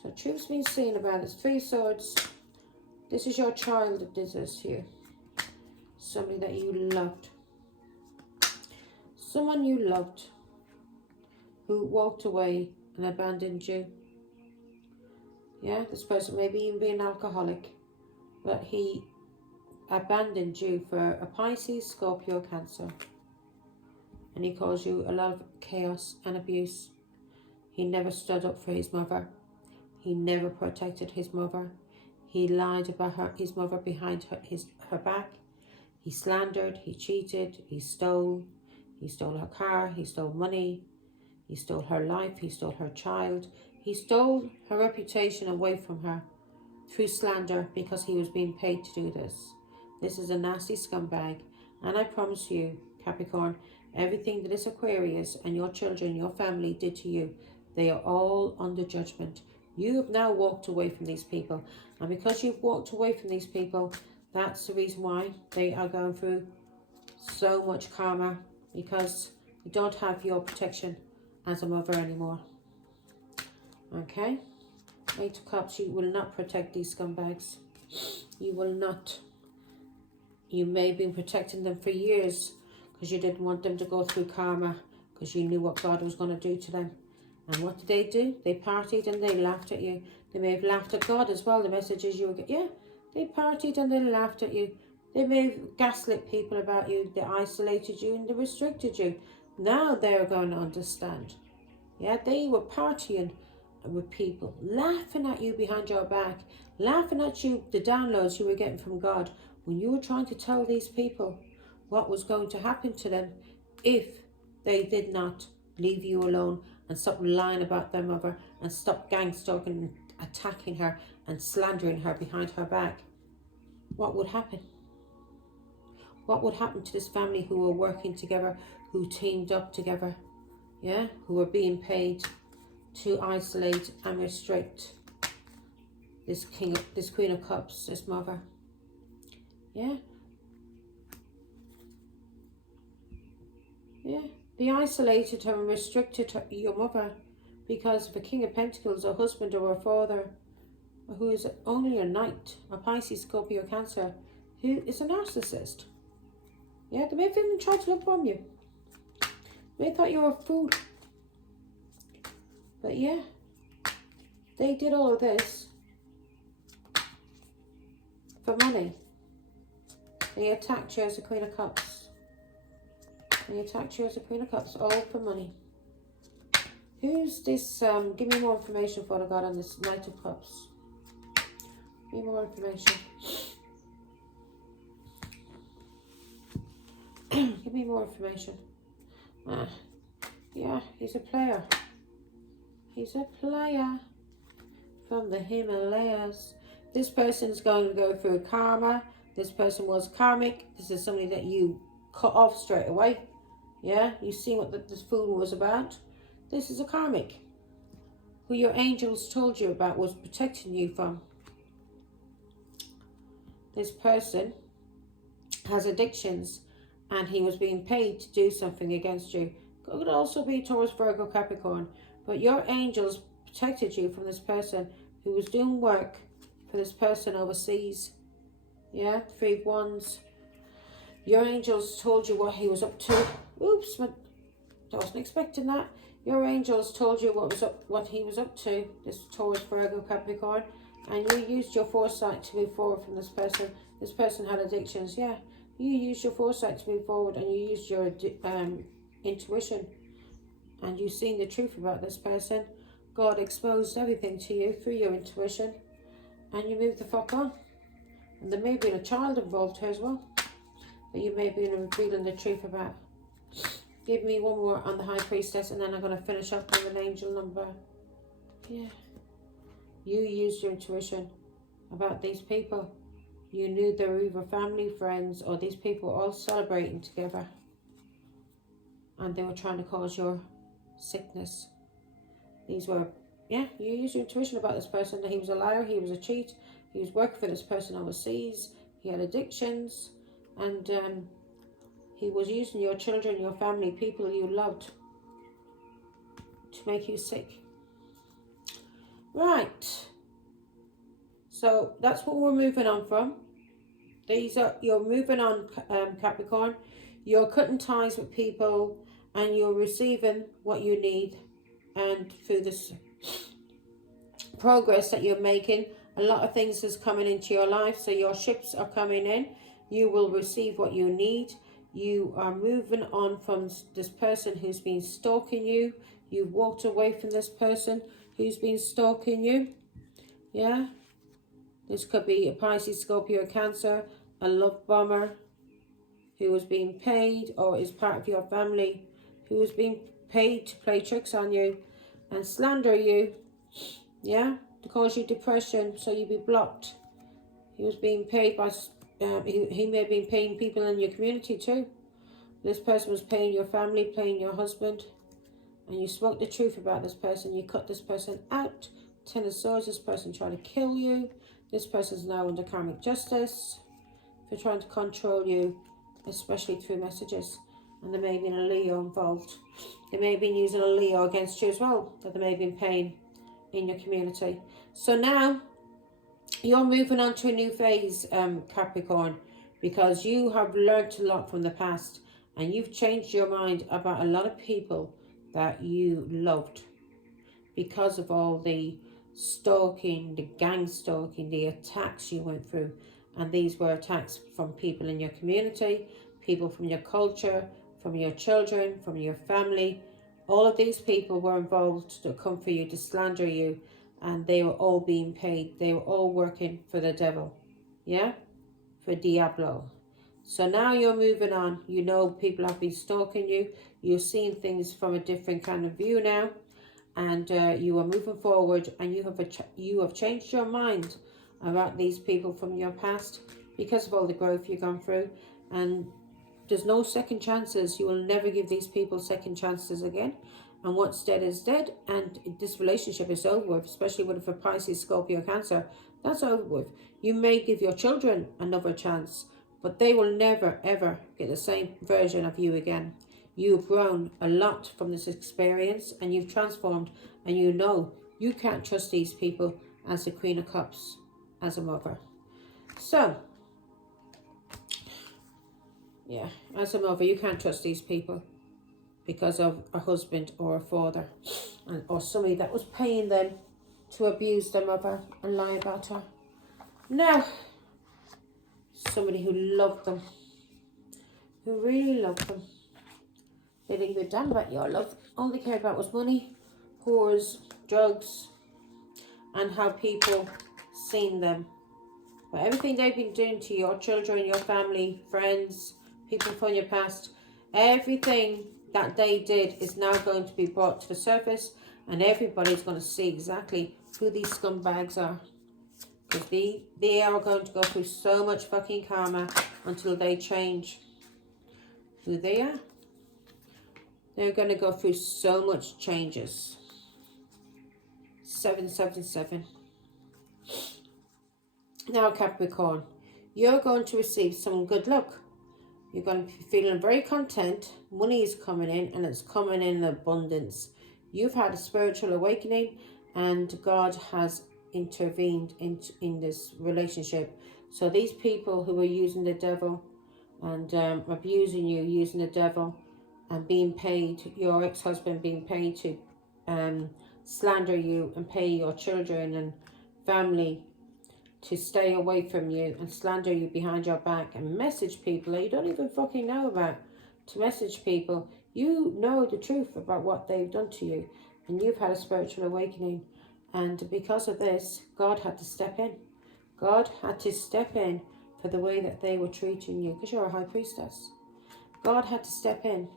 So truth's been seen about it. 3 Swords. This is your child that did this to you. Somebody that you loved. Someone you loved. Who walked away and abandoned you. Yeah, this person may even be an alcoholic. But he abandoned you for a Pisces, Scorpio, Cancer. And he caused you a lot of chaos and abuse. He never stood up for his mother. He never protected his mother. He lied about his mother behind her back. He slandered, he cheated, he stole. He stole her car, he stole money. He stole her life, he stole her child. He stole her reputation away from her through slander because he was being paid to do this. This is a nasty scumbag. And I promise you, Capricorn, everything that this Aquarius and your children, your family did to you, they are all under judgment. You have now walked away from these people. And because you've walked away from these people, that's the reason why they are going through so much karma, because you don't have your protection as a mother anymore. Okay? Eight of Cups, you will not protect these scumbags. You will not. You may have been protecting them for years because you didn't want them to go through karma, because you knew what God was going to do to them. And what did they do? They partied and they laughed at you. They may have laughed at God as well. The messages you were getting, yeah, they partied and they laughed at you. They may have gaslit people about you. They isolated you and they restricted you. Now they're going to understand. Yeah, they were partying with people, laughing at you behind your back, laughing at you, the downloads you were getting from God, when you were trying to tell these people what was going to happen to them if they did not leave you alone and stop lying about their mother and stop gang stalking and attacking her and slandering her behind her back. What would happen? What would happen to this family who were working together, who teamed up together, yeah, who were being paid to isolate and restrict this Queen of Cups, this mother? Yeah. Yeah. They isolated her and restricted her, your mother, because of a King of Pentacles, a husband or a father, who is only a Knight, a Pisces, Scorpio, Cancer, who is a narcissist. Yeah, they may have even tried to love bomb you. They thought you were a fool. But yeah, they did all of this for money. They attacked you as a Queen of Cups. They attacked you as a Queen of Cups, all for money. Who's this? Give me more information for the God on this Knight of Cups. Give me more information. Give me more information. Yeah, he's a player. He's a player from the Himalayas. This person's going to go through karma. This person was karmic. This is somebody that you cut off straight away. Yeah, you see what this fool was about. This is a karmic who your angels told you about was protecting you from. This person has addictions and he was being paid to do something against you. Could also be Taurus, Virgo, Capricorn. But your angels protected you from this person who was doing work for this person overseas. Yeah, Three of Wands. Your angels told you what he was up to. Oops, I wasn't expecting that. Your angels told you what he was up to, this Taurus, Virgo, Capricorn, and you used your foresight to move forward from this person. This person had addictions, yeah. You used your foresight to move forward, and you used your intuition, and you've seen the truth about this person. God exposed everything to you through your intuition, and you moved the fuck on. And there may have been a child involved here as well, that you may have been revealing the truth about. Give me one more on the High Priestess, and then I'm going to finish up with an angel number. Yeah. You used your intuition about these people. You knew they were either family, friends, or these people were all celebrating together. And they were trying to cause your sickness. These were, yeah, you used your intuition about this person. That he was a liar, he was a cheat, he was working for this person overseas, he had addictions, and he was using your children, your family, people you loved, to make you sick. Right. So that's what we're moving on from. You're moving on, Capricorn. You're cutting ties with people and you're receiving what you need. And through this progress that you're making, a lot of things is coming into your life. So your ships are coming in. You will receive what you need. You are moving on from this person who's been stalking you. You've walked away from this person who's been stalking you. Yeah. This could be a Pisces, Scorpio, Cancer, a love bomber who was being paid, or is part of your family who was being paid to play tricks on you and slander you. Yeah. To cause you depression so you be blocked. He was being paid by he may have been paying people in your community too. This person was paying your family, paying your husband, and you spoke the truth about this person. You cut this person out. Ten of Swords, this person tried to kill you. This person is now under karmic justice for trying to control you, especially through messages. And there may have been a Leo involved. They may have been using a Leo against you as well, that they may have been paying in your community. So now you're moving on to a new phase, Capricorn, because you have learned a lot from the past and you've changed your mind about a lot of people that you loved because of all the stalking, the gang stalking, the attacks you went through. And these were attacks from people in your community, people from your culture, from your children, from your family. All of these people were involved to come for you, to slander you, and they were all being paid. They were all working for the devil, yeah, for Diablo. So now you're moving on. You know people have been stalking you. You're seeing things from a different kind of view now, and you are moving forward, and you have changed your mind about these people from your past because of all the growth you've gone through. And there's no second chances. You will never give these people second chances again. And what's dead is dead, and this relationship is over with, especially with a Pisces, Scorpio, Cancer. That's over with. You may give your children another chance, but they will never, ever get the same version of you again. You've grown a lot from this experience, and you've transformed, and you know you can't trust these people as the Queen of Cups, as a mother. So, yeah, as a mother, you can't trust these people because of a husband or a father, or somebody that was paying them to abuse their mother and lie about her. Now, somebody who loved them, who really loved them. They didn't give a damn about your love. All they cared about was money, whores, drugs, and how people seen them. But everything they've been doing to your children, your family, friends, people from your past, everything that they did is now going to be brought to the surface, and everybody's going to see exactly who these scumbags are. Because they are going to go through so much fucking karma until they change who they are. They're going to go through so much changes. 777. Now, Capricorn, you're going to receive some good luck. You're going to be feeling very content. Money is coming in, and it's coming in abundance. You've had a spiritual awakening, and God has intervened in this relationship. So these people who were using the devil and abusing you, using the devil, and being paid, your ex-husband being paid to slander you and pay your children and family to stay away from you and slander you behind your back and message people that you don't even fucking know about, to message people. You know the truth about what they've done to you, and you've had a spiritual awakening. And because of this, God had to step in. God had to step in for the way that they were treating you, because you're a high priestess. God had to step in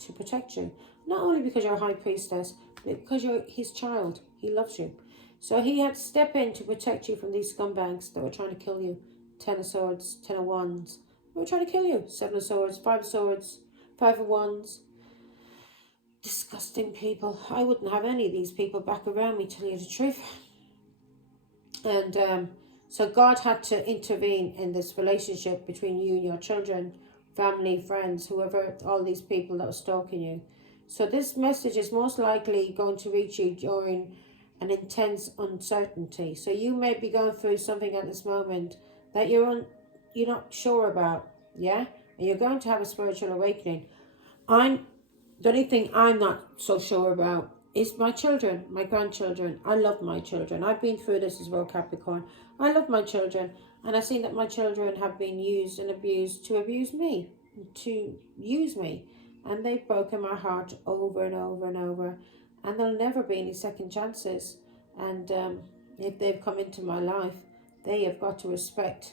to protect you, not only because you're a high priestess, but because you're his child. He loves you. So he had to step in to protect you from these scumbags that were trying to kill you. 10 of Swords, 10 of Wands. They were trying to kill you. 7 of Swords, 5 of Swords, 5 of Wands. Disgusting people. I wouldn't have any of these people back around me, tell you the truth. And so God had to intervene in this relationship between you and your children, family, friends, whoever, all these people that were stalking you. So this message is most likely going to reach you during an intense uncertainty. So you may be going through something at this moment that you're not sure about, yeah? And you're going to have a spiritual awakening. The only thing I'm not so sure about is my children, my grandchildren. I love my children. I've been through this as well, Capricorn. I love my children, and I've seen that my children have been used and abused to abuse me, to use me. And they've broken my heart over and over and over. And there'll never be any second chances. And if they've come into my life, they have got to respect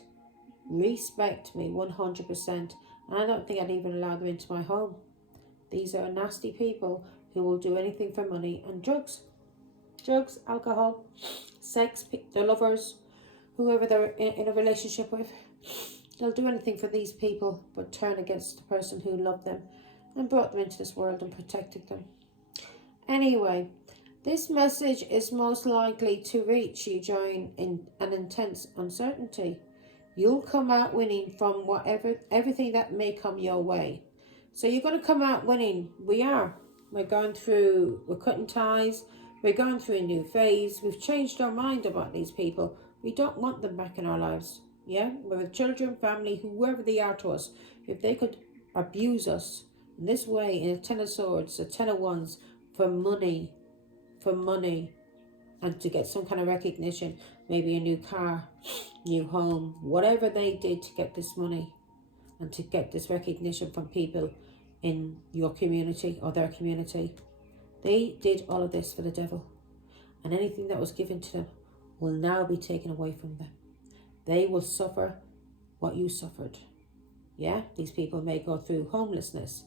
me 100%. And I don't think I'd even allow them into my home. These are nasty people who will do anything for money and drugs. Drugs, alcohol, sex, their lovers, whoever they're in a relationship with. They'll do anything for these people but turn against the person who loved them and brought them into this world and protected them. Anyway, this message is most likely to reach you during an intense uncertainty. You'll come out winning from everything that may come your way. So you're going to come out winning. We're cutting ties. We're going through a new phase. We've changed our mind about these people. We don't want them back in our lives. Yeah, whether children, family, whoever they are to us, if they could abuse us in this way, in a 10 of swords, a 10 of wands, for money, and to get some kind of recognition, maybe a new car, new home, whatever they did to get this money and to get this recognition from people in your community or their community. They did all of this for the devil, and anything that was given to them will now be taken away from them. They will suffer what you suffered. Yeah, these people may go through homelessness.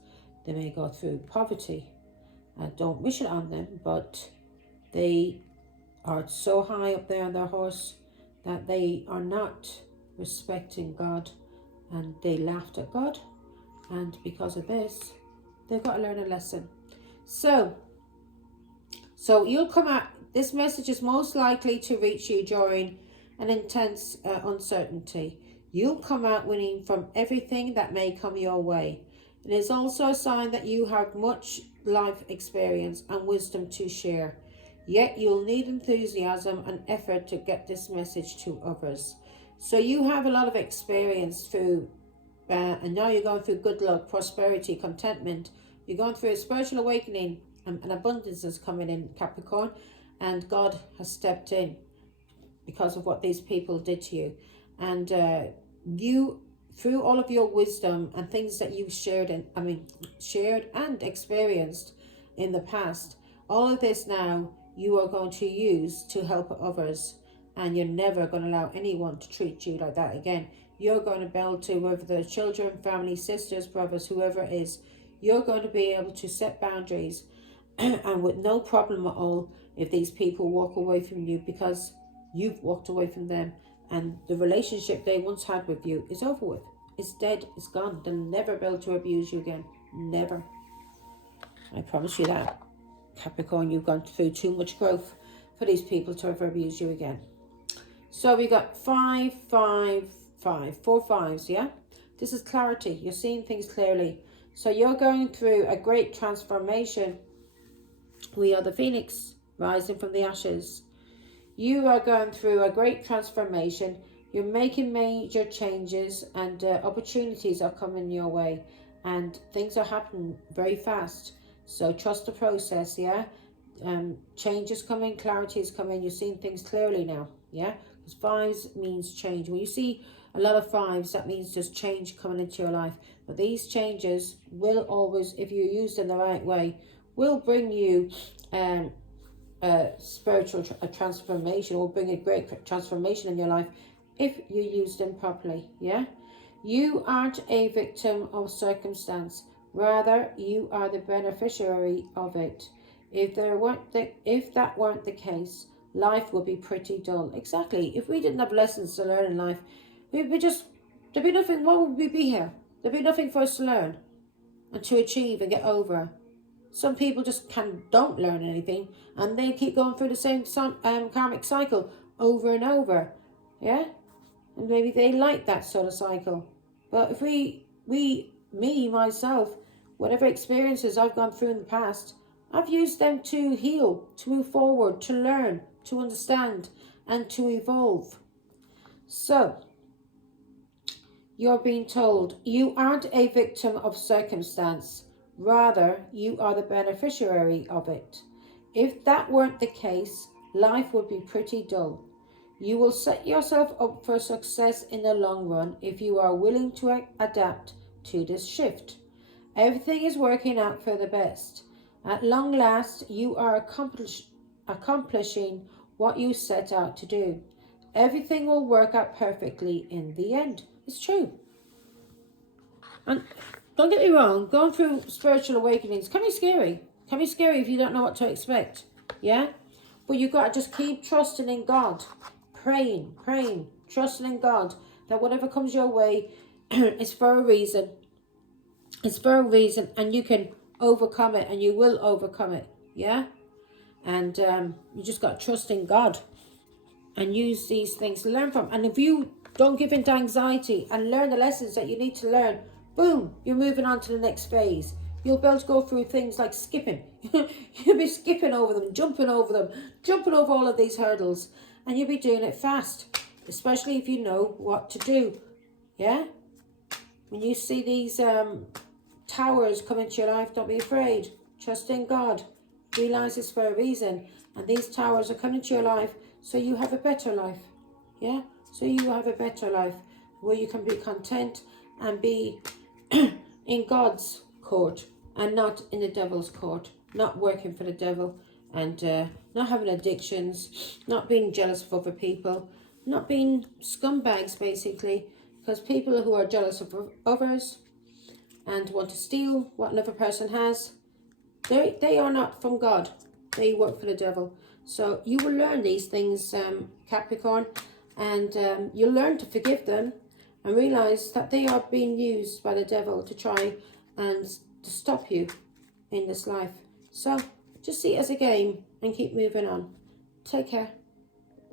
They may go through poverty. I don't wish it on them, but they are so high up there on their horse that they are not respecting God, and they laughed at God, and because of this, they've got to learn a lesson. So you'll come out. This message is most likely to reach you during an intense uncertainty. You'll come out winning from everything that may come your way. It is also a sign that you have much life experience and wisdom to share. Yet you'll need enthusiasm and effort to get this message to others. So you have a lot of experience through, and now you're going through good luck, prosperity, contentment. You're going through a spiritual awakening, and abundance is coming in, Capricorn, and God has stepped in because of what these people did to you. And you, through all of your wisdom and things that you've shared and experienced in the past, all of this now you are going to use to help others, and you're never going to allow anyone to treat you like that again. You're going to be able to, whether they're children, family, sisters, brothers, whoever it is, you're going to be able to set boundaries and with no problem at all if these people walk away from you, because you've walked away from them, and the relationship they once had with you is over with. It's dead. It's gone. They'll never be able to abuse you again. Never. I promise you that. Capricorn, you've gone through too much growth for these people to ever abuse you again. So we got 5, 5, 5. 4 5s, yeah? This is clarity. You're seeing things clearly. So you're going through a great transformation. We are the phoenix rising from the ashes. You are going through a great transformation. You're making major changes, and opportunities are coming your way, and things are happening very fast. So trust the process, yeah? Change is coming, clarity is coming. You're seeing things clearly now, yeah? Because 5s means change. When you see a lot of 5s, that means there's change coming into your life. But these changes will always, if you use them the right way, will bring you spiritual transformation, or bring a great transformation in your life if you use them properly. Yeah, you aren't a victim of circumstance, rather you are the beneficiary of it. If that weren't the case, life would be pretty dull. Exactly. If we didn't have lessons to learn in life, there'd be nothing. Why would we be here? There'd be nothing for us to learn and to achieve and get over. Some people just don't learn anything, and they keep going through the same karmic cycle over and over. Yeah? And maybe they like that sort of cycle. But if me, myself, whatever experiences I've gone through in the past, I've used them to heal, to move forward, to learn, to understand, and to evolve. So, you're being told you aren't a victim of circumstance. Rather, you are the beneficiary of it. If that weren't the case, life would be pretty dull. You will set yourself up for success in the long run if you are willing to adapt to this shift. Everything is working out for the best. At long last, you are accomplishing what you set out to do. Everything will work out perfectly in the end. It's true. And don't get me wrong, going through spiritual awakenings can be scary. Can be scary if you don't know what to expect. Yeah? But you've got to just keep trusting in God. Praying, trusting in God that whatever comes your way, It's for a reason. It's for a reason, and you can overcome it, and you will overcome it. Yeah? And you just got to trust in God and use these things to learn from. And if you don't give in to anxiety and learn the lessons that you need to learn, boom, you're moving on to the next phase. You'll be able to go through things like skipping. You'll be skipping over them, jumping over all of these hurdles, and you'll be doing it fast, especially if you know what to do. Yeah? When you see these towers come into your life, don't be afraid. Trust in God. Realize it's for a reason. And these towers are coming to your life so you have a better life. Yeah? So you have a better life where you can be content and be in God's court and not in the devil's court. Not working for the devil and not having addictions, not being jealous of other people, not being scumbags basically. Because people who are jealous of others and want to steal what another person has, they are not from God. They work for the devil. So you will learn these things, Capricorn, and you'll learn to forgive them and realize that they are being used by the devil to try and to stop you in this life. So just see it as a game and keep moving on. Take care.